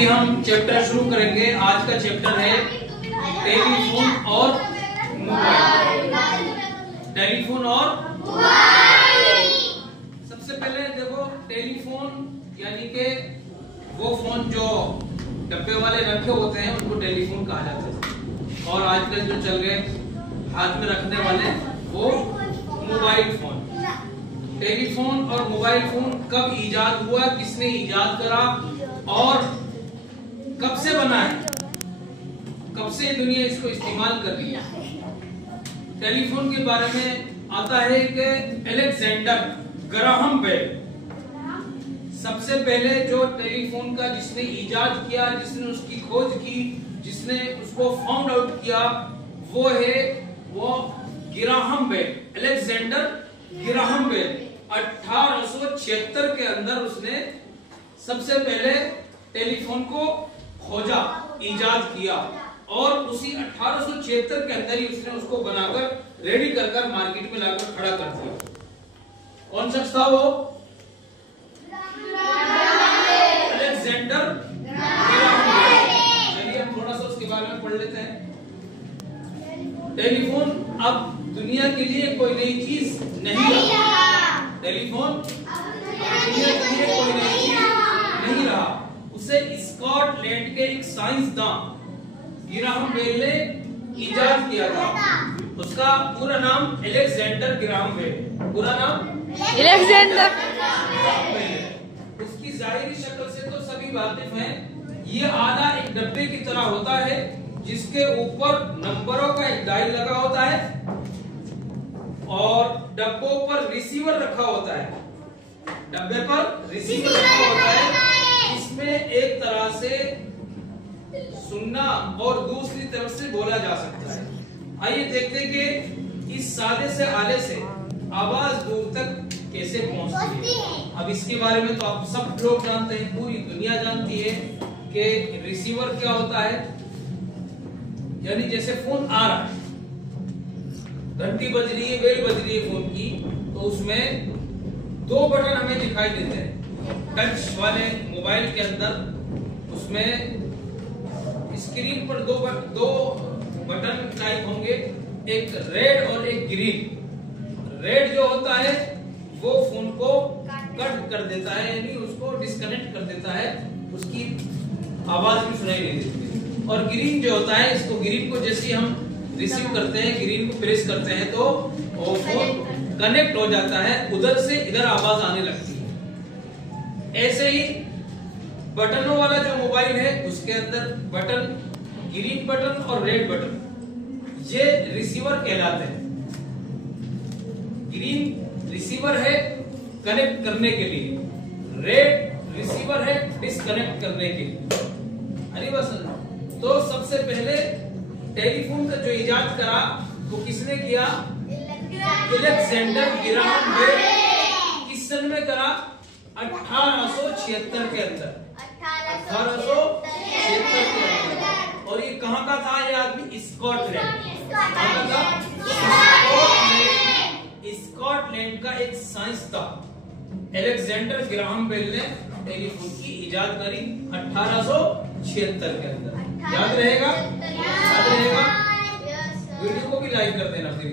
अभी हम चैप्टर शुरू करेंगे। आज का चैप्टर है टेलीफोन और मोबाइल। टेलीफोन और मोबाइल। सबसे पहले देखो, टेलीफोन यानी के वो फोन जो डब्बे वाले रखे होते हैं उनको टेलीफोन कहा जाता है, और आजकल जो चल गए हाथ में रखने वाले वो मोबाइल फोन। टेलीफोन और मोबाइल फोन कब इजाद हुआ, किसने इजाद करा और कब से बना है, कब से दुनिया इसको इस्तेमाल कर रही है। टेलीफोन के बारे में आता है कि अलेक्जेंडर ग्राहम बेल सबसे पहले जो टेलीफोन का जिसने इजाद किया, जिसने उसकी खोज की, जिसने उसको फाउंड आउट किया, वो है Graham Bell, Alexander Graham Bell. 1876 के अंदर उसने सबसे पहले टेलीफोन को खोजा, इजाद किया, और उसी 1876 के अंदर ही उसने उसको बनाकर रेडी कर मार्केट में लाकर खड़ा कर दिया। कौन शख्स था वो? Alexander Graham Bell. चलिए हम थोड़ा सा उसके बारे में पढ़ लेते हैं। टेलीफोन अब दुनिया के लिए कोई नई चीज नहीं रहा। टेलीफोन दुनिया के लिए कोई नई चीज नहीं रहा। उसे स्कॉटलैंड के एक साइंसदान ग्राहम बेल ने इजाद किया था। उसका पूरा नाम अलेक्जेंडर ग्राहम बेल। पूरा नाम अलेक्जेंडर। उसकी जाहिरी शक्ल से तो सभी वाकिफ हैं। ये आधा एक डब्बे की तरह होता है जिसके ऊपर नंबरों का एक डायल लगा होता है और डब्बों पर रिसीवर रखा होता है। डब्बे पर रिसीवर रखा होता है। इसमें एक तरह से सुनना और दूसरी तरफ से बोला जा सकता है। आइए देखते हैं कि इस सादे से आले से आवाज दूर तक कैसे पहुंचती है। अब इसके बारे में तो आप सब लोग जानते हैं, पूरी दुनिया जानती है कि रिसीवर क्या होता है। यानी जैसे फोन आ रहा है, घंटी बज रही है, बेल बज रही है फोन की, तो उसमें दो बटन हमें दिखाई देते हैं। टच वाले मोबाइल के अंदर उसमें स्क्रीन पर दो बटन टाइप होंगे, एक रेड और एक ग्रीन। रेड जो होता है वो फोन को कट कर देता है, यानी उसको डिस्कनेक्ट कर देता है, उसकी आवाज भी सुनाई नहीं देती। और ग्रीन जो होता है, इसको ग्रीन को जैसे हम रिसीव करते हैं, ग्रीन को प्रेस करते हैं तो वो फोन कनेक्ट हो जाता है, उधर से इधर आवाज आने लगती है। ऐसे ही बटनों वाला जो मोबाइल है उसके अंदर बटन, ग्रीन बटन और रेड बटन, ये रिसीवर कहलाते हैं। ग्रीन रिसीवर है कनेक्ट करने के लिए, रेड रिसीवर है डिस्कनेक्ट करने के लिए। अरे बस, तो सबसे पहले टेलीफोन का जो इजाद करा वो किसने किया? Alexander Graham Bell. किस सन में करा? 1876 के अंदर। 1876 के अंदर। और ये कहाँ का था ये आदमी? स्कॉटलैंड। स्कॉटलैंड का एक साइंसदान अलेक्जेंडर ग्राहम बेल ने टेलीफोन की इजाद करी 1876 के अंदर। याद रहेगा? याद रहेगा? वीडियो को भी लाइक कर देना फिर।